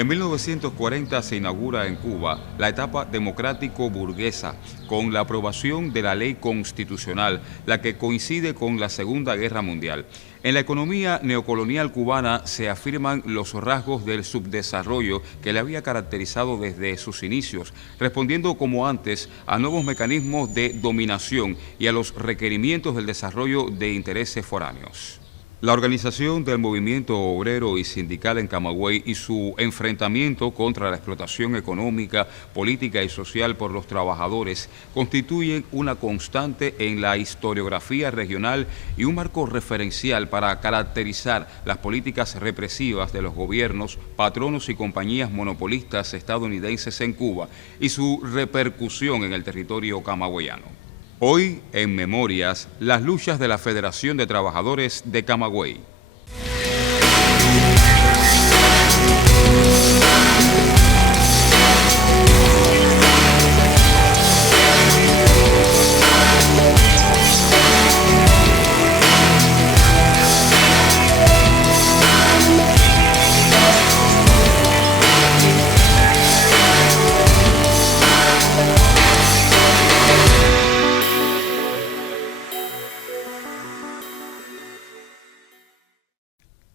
En 1940 se inaugura en Cuba la etapa democrático-burguesa con la aprobación de la ley constitucional, la que coincide con la Segunda Guerra Mundial. En la economía neocolonial cubana se afirman los rasgos del subdesarrollo que le había caracterizado desde sus inicios, respondiendo como antes a nuevos mecanismos de dominación y a los requerimientos del desarrollo de intereses foráneos. La organización del movimiento obrero y sindical en Camagüey y su enfrentamiento contra la explotación económica, política y social por los trabajadores constituyen una constante en la historiografía regional y un marco referencial para caracterizar las políticas represivas de los gobiernos, patronos y compañías monopolistas estadounidenses en Cuba y su repercusión en el territorio camagüeyano. Hoy, en Memorias, las luchas de la Federación de Trabajadores de Camagüey.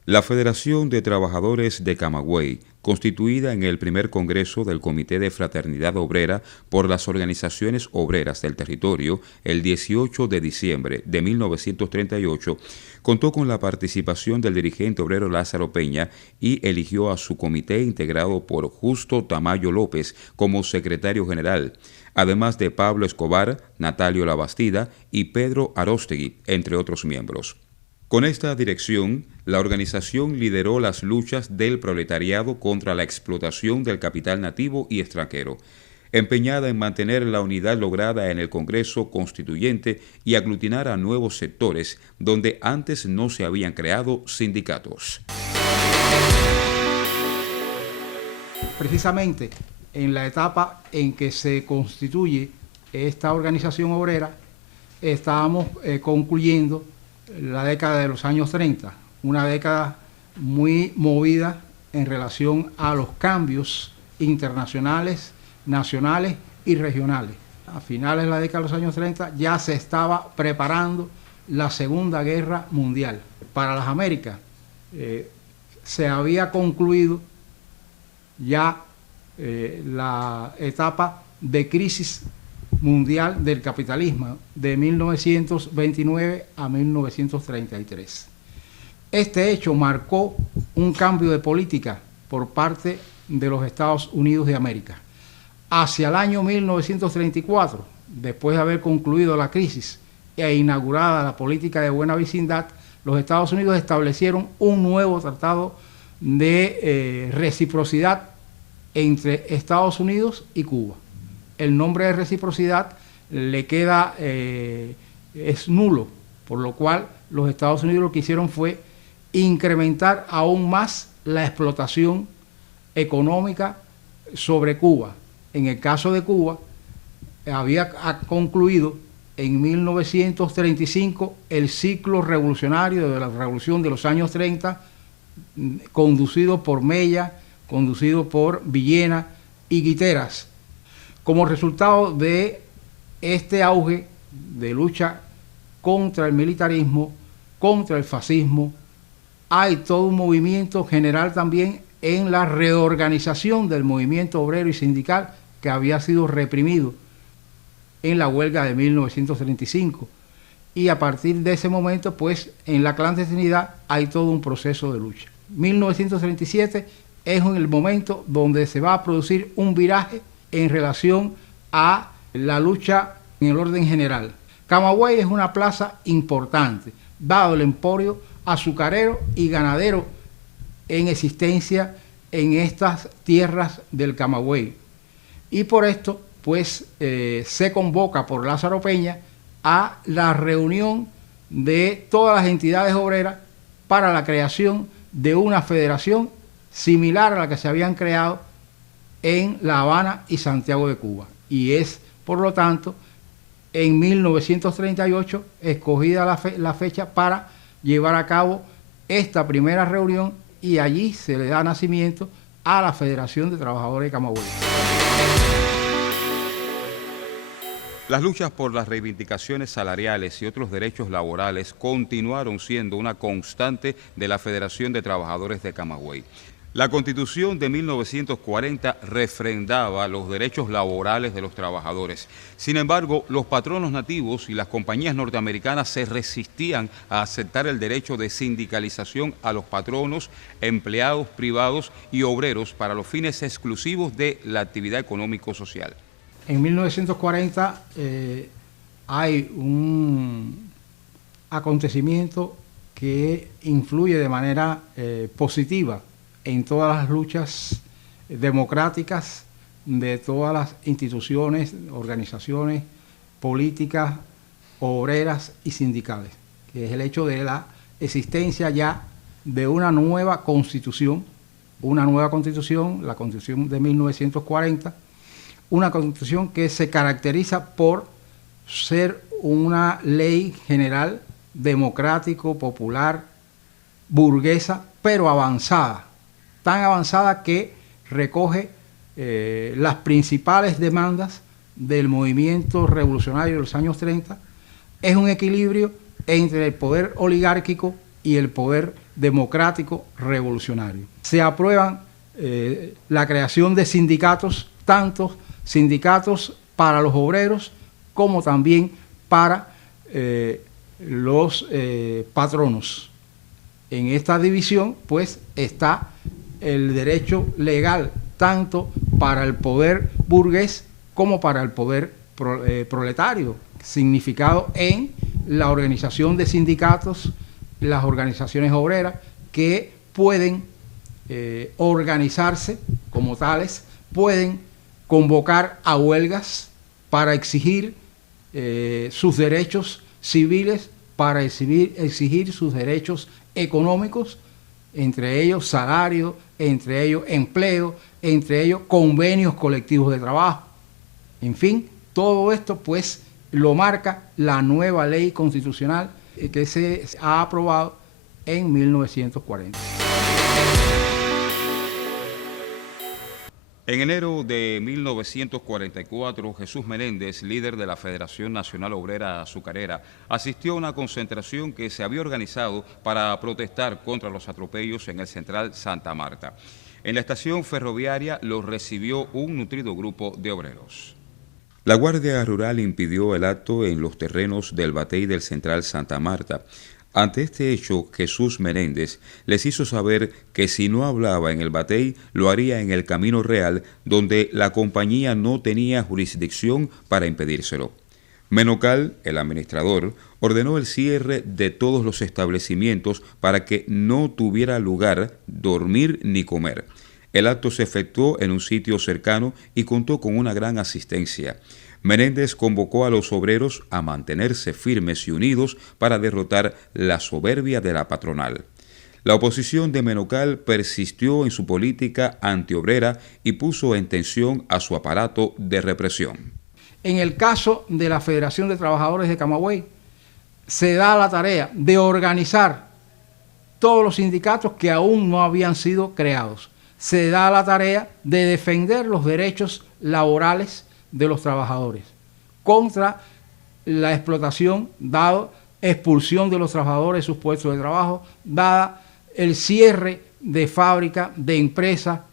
La Federación de Trabajadores de Camagüey, constituida en el primer Congreso del Comité de Fraternidad Obrera por las organizaciones obreras del territorio el 18 de diciembre de 1938, contó con la participación del dirigente obrero Lázaro Peña y eligió a su comité integrado por Justo Tamayo López como secretario general, además de Pablo Escobar, Natalio Labastida y Pedro Aróstegui, entre otros miembros. Con esta dirección, la organización lideró las luchas del proletariado contra la explotación del capital nativo y extranjero, empeñada en mantener la unidad lograda en el Congreso Constituyente y aglutinar a nuevos sectores donde antes no se habían creado sindicatos. Precisamente en la etapa en que se constituye esta organización obrera, estábamos concluyendo la década de los años 30, una década muy movida en relación a los cambios internacionales, nacionales y regionales. A finales de la década de los años 30 ya se estaba preparando la Segunda Guerra Mundial. Para las Américas se había concluido ya la etapa de crisis mundial del capitalismo de 1929 a 1933. Este hecho marcó un cambio de política por parte de los Estados Unidos de América. Hacia el año 1934, después de haber concluido la crisis e inaugurada la política de buena vecindad, los Estados Unidos establecieron un nuevo tratado de reciprocidad entre Estados Unidos y Cuba. El nombre de reciprocidad le queda, es nulo, por lo cual los Estados Unidos lo que hicieron fue incrementar aún más la explotación económica sobre Cuba. En el caso de Cuba, había concluido en 1935 el ciclo revolucionario de la revolución de los años 30, conducido por Mella, conducido por Villena y Guiteras. Como resultado de este auge de lucha contra el militarismo, contra el fascismo, hay todo un movimiento general también en la reorganización del movimiento obrero y sindical que había sido reprimido en la huelga de 1935. Y a partir de ese momento, pues, en la clandestinidad hay todo un proceso de lucha. 1937 es el momento donde se va a producir un viraje en relación a la lucha en el orden general. Camagüey es una plaza importante, dado el emporio azucarero y ganadero en existencia en estas tierras del Camagüey. Y por esto, pues, se convoca por Lázaro Peña a la reunión de todas las entidades obreras para la creación de una federación similar a la que se habían creado en La Habana y Santiago de Cuba. Y es, por lo tanto, en 1938 escogida la fecha para llevar a cabo esta primera reunión, y allí se le da nacimiento a la Federación de Trabajadores de Camagüey. Las luchas por las reivindicaciones salariales y otros derechos laborales continuaron siendo una constante de la Federación de Trabajadores de Camagüey. La Constitución de 1940 refrendaba los derechos laborales de los trabajadores. Sin embargo, los patronos nativos y las compañías norteamericanas se resistían a aceptar el derecho de sindicalización a los patronos, empleados privados y obreros para los fines exclusivos de la actividad económico-social. En 1940 hay un acontecimiento que influye de manera positiva en todas las luchas democráticas de todas las instituciones, organizaciones políticas, obreras y sindicales, que es el hecho de la existencia ya de una nueva constitución, la Constitución de 1940, una constitución que se caracteriza por ser una ley general, democrático, popular, burguesa, pero avanzada, tan avanzada que recoge las principales demandas del movimiento revolucionario de los años 30. Es un equilibrio entre el poder oligárquico y el poder democrático revolucionario. Se aprueban la creación de sindicatos, tanto sindicatos para los obreros como también para los patronos. En esta división pues está el derecho legal tanto para el poder burgués como para el poder proletario, significado en la organización de sindicatos, las organizaciones obreras que pueden organizarse como tales, pueden convocar a huelgas para exigir sus derechos civiles, para exigir sus derechos económicos, entre ellos salario, entre ellos empleo, entre ellos convenios colectivos de trabajo. En fin, todo esto pues lo marca la nueva ley constitucional que se ha aprobado en 1940. En enero de 1944, Jesús Menéndez, líder de la Federación Nacional Obrera Azucarera, asistió a una concentración que se había organizado para protestar contra los atropellos en el Central Santa Marta. En la estación ferroviaria los recibió un nutrido grupo de obreros. La Guardia Rural impidió el acto en los terrenos del batey del Central Santa Marta. Ante este hecho, Jesús Menéndez les hizo saber que si no hablaba en el batey, lo haría en el Camino Real, donde la compañía no tenía jurisdicción para impedírselo. Menocal, el administrador, ordenó el cierre de todos los establecimientos para que no tuviera lugar dormir ni comer. El acto se efectuó en un sitio cercano y contó con una gran asistencia. Menéndez convocó a los obreros a mantenerse firmes y unidos para derrotar la soberbia de la patronal. La oposición de Menocal persistió en su política antiobrera y puso en tensión a su aparato de represión. En el caso de la Federación de Trabajadores de Camagüey, se da la tarea de organizar todos los sindicatos que aún no habían sido creados. Se da la tarea de defender los derechos laborales de los trabajadores contra la explotación, dado expulsión de los trabajadores de sus puestos de trabajo, dada el cierre de fábrica, de empresa,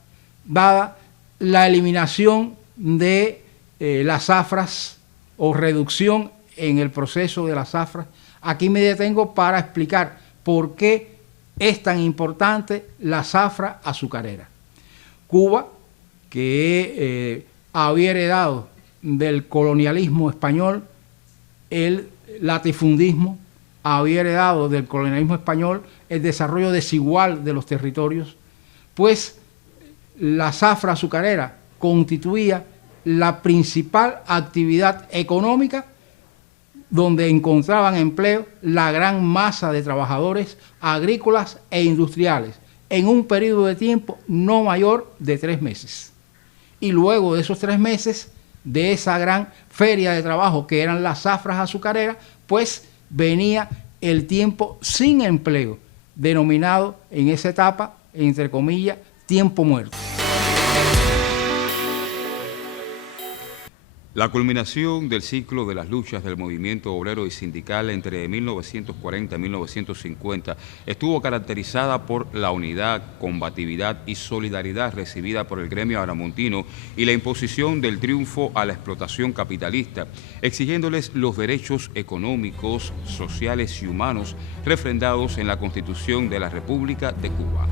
dada la eliminación de las zafras o reducción en el proceso de las zafras. Aquí me detengo para explicar por qué es tan importante la zafra azucarera. Cuba, que había heredado del colonialismo español, el latifundismo, había heredado del colonialismo español el desarrollo desigual de los territorios, pues la zafra azucarera constituía la principal actividad económica donde encontraban empleo la gran masa de trabajadores agrícolas e industriales en un periodo de tiempo no mayor de 3 meses. Y luego de esos 3 meses, de esa gran feria de trabajo que eran las zafras azucareras, pues venía el tiempo sin empleo, denominado en esa etapa, entre comillas, tiempo muerto. La culminación del ciclo de las luchas del movimiento obrero y sindical entre 1940 y 1950 estuvo caracterizada por la unidad, combatividad y solidaridad recibida por el gremio aramontino y la imposición del triunfo a la explotación capitalista, exigiéndoles los derechos económicos, sociales y humanos refrendados en la Constitución de la República de Cuba.